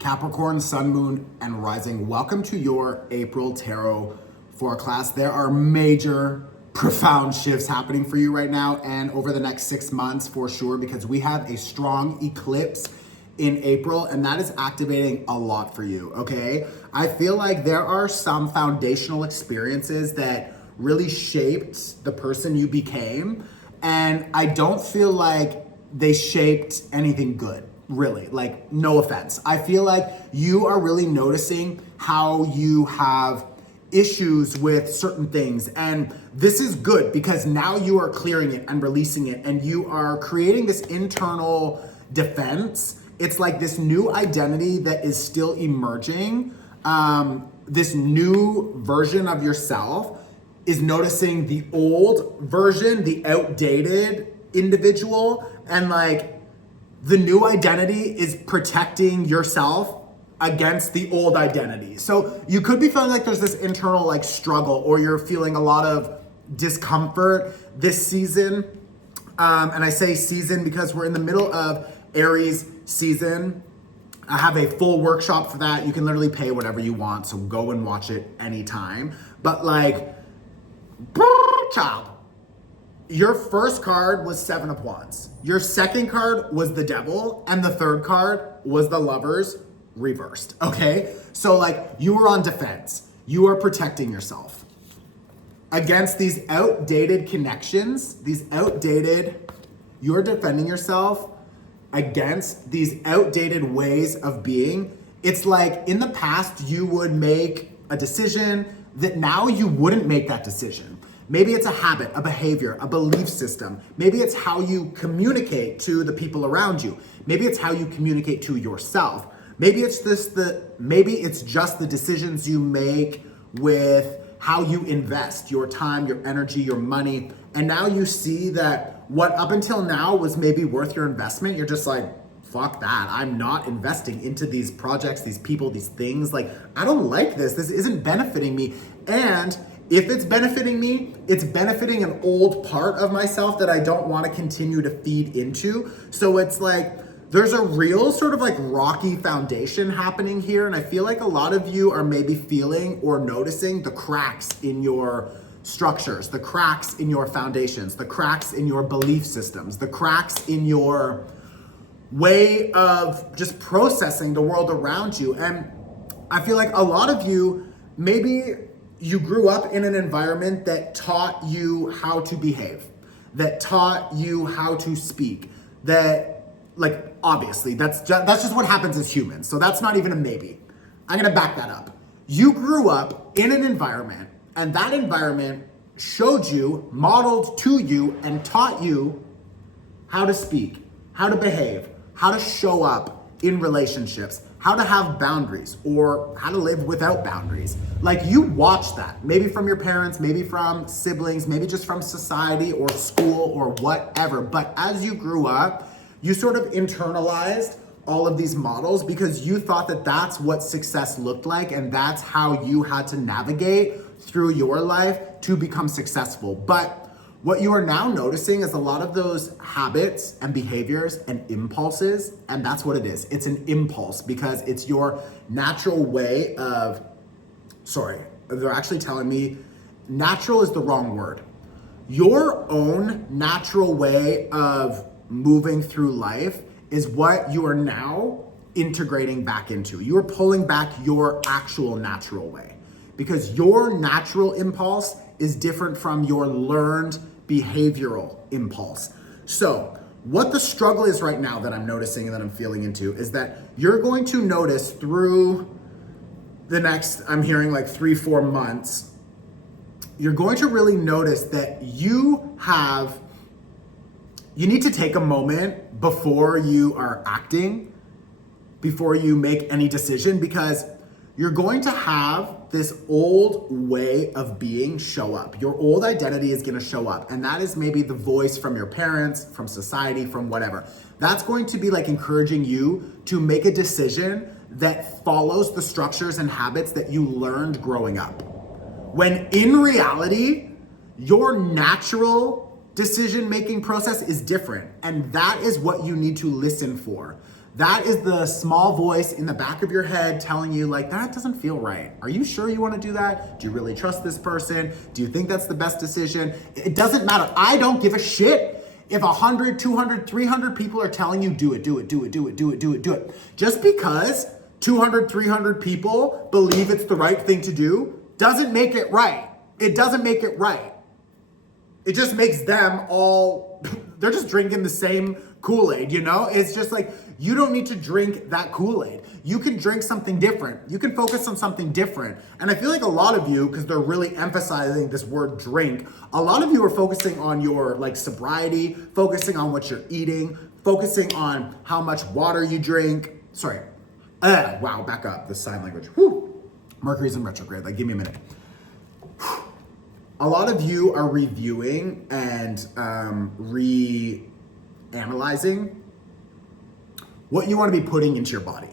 Capricorn, Sun, Moon, and Rising. Welcome to your April Tarot forecast. There are major, profound shifts happening for you right now and over the next 6 months for sure, because we have a strong eclipse in April, and that is activating a lot for you, okay? I feel like there are some foundational experiences that really shaped the person you became, and I don't feel like they shaped anything good. Really, like, no offense. I feel like you are really noticing how you have issues with certain things. And this is good because now you are clearing it and releasing it, and you are creating this internal defense. It's like this new identity that is still emerging. This new version of yourself is noticing the old version, the outdated individual, and like, the new identity is protecting yourself against the old identity. So you could be feeling like there's this internal like struggle, or you're feeling a lot of discomfort this season. And I say season because we're in the middle of Aries season. I have a full workshop for that. You can literally pay whatever you want, so go and watch it anytime. But like, child. Your first card was 7 of Wands. Your second card was the Devil, and the third card was the Lovers reversed, okay? So like, you were on defense. You are protecting yourself against these outdated connections, you're defending yourself against these outdated ways of being. It's like in the past, you would make a decision that now you wouldn't make that decision. Maybe it's a habit, a behavior, a belief system. Maybe it's how you communicate to the people around you. Maybe it's how you communicate to yourself. Maybe it's just the decisions you make with how you invest your time, your energy, your money. And now you see that what up until now was maybe worth your investment, you're just like, fuck that. I'm not investing into these projects, these people, these things. Like, I don't like this. This isn't benefiting me. And if it's benefiting me, it's benefiting an old part of myself that I don't want to continue to feed into. So it's like, there's a real sort of like rocky foundation happening here. And I feel like a lot of you are maybe feeling or noticing the cracks in your structures, the cracks in your foundations, the cracks in your belief systems, the cracks in your way of just processing the world around you. And I feel like a lot of you, maybe you grew up in an environment that taught you how to behave, that taught you how to speak, that, like, obviously that's just what happens as humans. So that's not even a maybe. I'm gonna back that up. You grew up in an environment, and that environment showed you, modeled to you, and taught you how to speak, how to behave, how to show up in relationships, how to have boundaries, or how to live without boundaries. Like, you watched that, maybe from your parents, maybe from siblings, maybe just from society or school or whatever. But as you grew up, you sort of internalized all of these models because you thought that that's what success looked like, and that's how you had to navigate through your life to become successful. But what you are now noticing is a lot of those habits and behaviors and impulses, and that's what it is. It's an impulse because it's your natural way of, they're actually telling me natural is the wrong word. Your own natural way of moving through life is what you are now integrating back into. You are pulling back your actual natural way because your natural impulse is different from your learned behavioral impulse. So what the struggle is right now that I'm noticing and that I'm feeling into is that you're going to notice through the next, I'm hearing like 3-4 months, you're going to really notice that you need to take a moment before you are acting, before you make any decision, because you're going to have this old way of being show up. Your old identity is gonna show up, and that is maybe the voice from your parents, from society, from whatever. That's going to be like encouraging you to make a decision that follows the structures and habits that you learned growing up. When in reality, your natural decision-making process is different, and that is what you need to listen for. That is the small voice in the back of your head telling you like, that doesn't feel right. Are you sure you want to do that? Do you really trust this person? Do you think that's the best decision? It doesn't matter. I don't give a shit if 100, 200, 300 people are telling you do it, do it, do it, do it, do it, do it, do it. Just because 200, 300 people believe it's the right thing to do doesn't make it right. It doesn't make it right. It just makes them all, they're just drinking the same Kool-Aid, you know? It's just like, you don't need to drink that Kool-Aid. You can drink something different. You can focus on something different. And I feel like a lot of you, because they're really emphasizing this word drink, a lot of you are focusing on your like sobriety, focusing on what you're eating, focusing on how much water you drink. Sorry. Wow, back up, the sign language. Whew. Mercury's in retrograde, like give me a minute. A lot of you are reviewing and reanalyzing what you want to be putting into your body.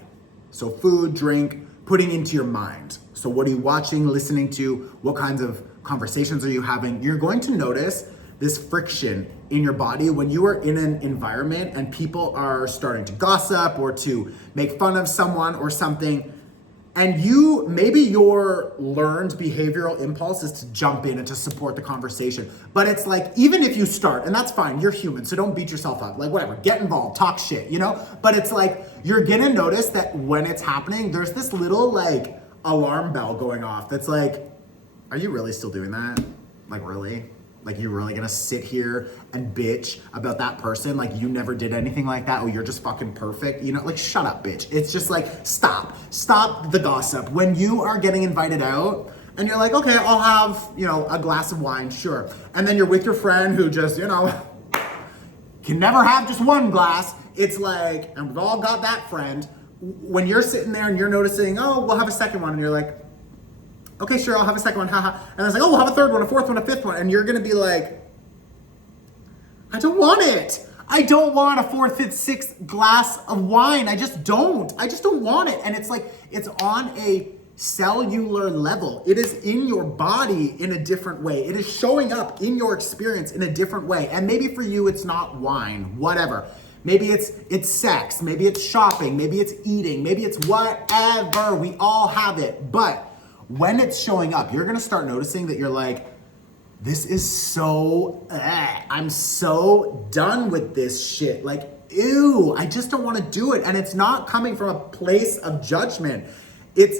So food, drink, putting into your mind. So what are you watching, listening to? What kinds of conversations are you having? You're going to notice this friction in your body when you are in an environment and people are starting to gossip or to make fun of someone or something. And maybe your learned behavioral impulse is to jump in and to support the conversation. But it's like, even if you start, and that's fine, you're human, so don't beat yourself up. Like whatever, get involved, talk shit, you know? But it's like, you're gonna notice that when it's happening, there's this little like alarm bell going off that's like, are you really still doing that? Like really? Like you're really gonna sit here and bitch about that person like you never did anything like that? Oh, you're just fucking perfect. You know, like shut up, bitch. It's just like, stop the gossip. When you are getting invited out and you're like, okay, I'll have, a glass of wine, sure. And then you're with your friend who just, can never have just one glass. It's like, and we've all got that friend. When you're sitting there and you're noticing, oh, we'll have a second one. And you're like, okay, sure, I'll have a second one, haha. And it's like, oh, we'll have a third one, a fourth one, a fifth one. And you're gonna be like, I don't want it. I don't want a fourth, fifth, sixth glass of wine. I just don't want it. And it's like, it's on a cellular level. It is in your body in a different way. It is showing up in your experience in a different way. And maybe for you, it's not wine, whatever. Maybe it's sex, maybe it's shopping, maybe it's eating, maybe it's whatever. We all have it. But when it's showing up, you're gonna start noticing that you're like, this is so, I'm so done with this shit. Like, ew, I just don't wanna do it. And it's not coming from a place of judgment. It's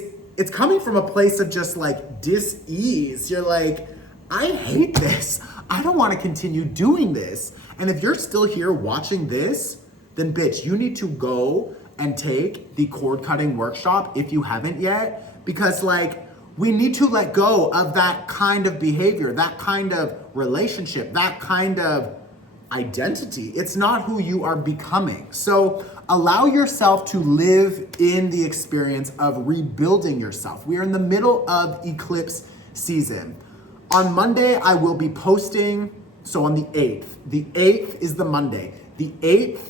coming from a place of just like dis-ease. You're like, I hate this. I don't wanna continue doing this. And if you're still here watching this, then bitch, you need to go and take the cord cutting workshop if you haven't yet, because like, we need to let go of that kind of behavior, that kind of relationship, that kind of identity. It's not who you are becoming. So allow yourself to live in the experience of rebuilding yourself. We are in the middle of eclipse season. On Monday, I will be posting, so on the 8th. The 8th is the Monday. The 8th,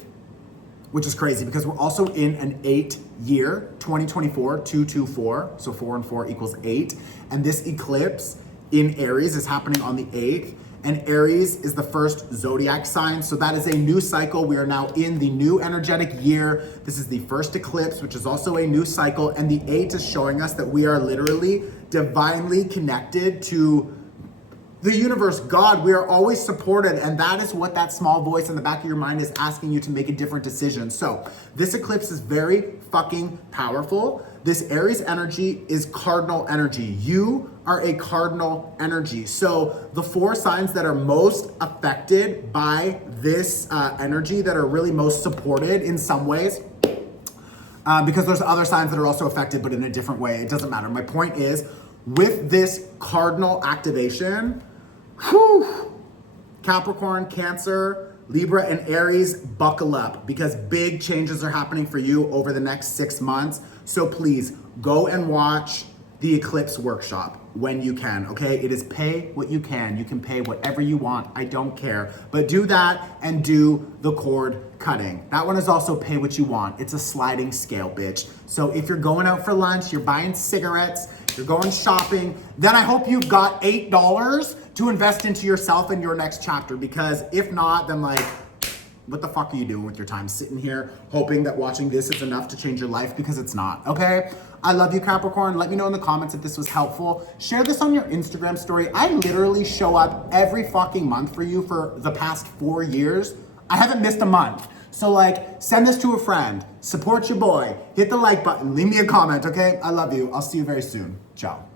which is crazy because we're also in an 8 year, 2024, 224, so 4 and 4 equals 8. And this eclipse in Aries is happening on the 8th. And Aries is the first zodiac sign. So that is a new cycle. We are now in the new energetic year. This is the first eclipse, which is also a new cycle. And the 8 is showing us that we are literally divinely connected to the universe, God. We are always supported, and that is what that small voice in the back of your mind is asking you to make a different decision. So this eclipse is very fucking powerful. This Aries energy is cardinal energy. You are a cardinal energy. So the 4 signs that are most affected by this energy, that are really most supported in some ways, because there's other signs that are also affected, but in a different way. It doesn't matter. My point is, with this cardinal activation, Capricorn, Cancer, Libra, and Aries, buckle up, because big changes are happening for you over the next 6 months. So please go and watch the Eclipse Workshop when you can, okay? It is pay what you can. You can pay whatever you want. I don't care. But do that and do the cord cutting. That one is also pay what you want. It's a sliding scale, bitch. So if you're going out for lunch, you're buying cigarettes, you're going shopping, then I hope you've got $8 to invest into yourself in your next chapter, because if not, then like, what the fuck are you doing with your time? Sitting here hoping that watching this is enough to change your life, because it's not, okay? I love you, Capricorn. Let me know in the comments if this was helpful. Share this on your Instagram story. I literally show up every fucking month for you for the past 4 years. I haven't missed a month. So like, send this to a friend, support your boy, hit the like button, leave me a comment, okay? I love you. I'll see you very soon. Ciao.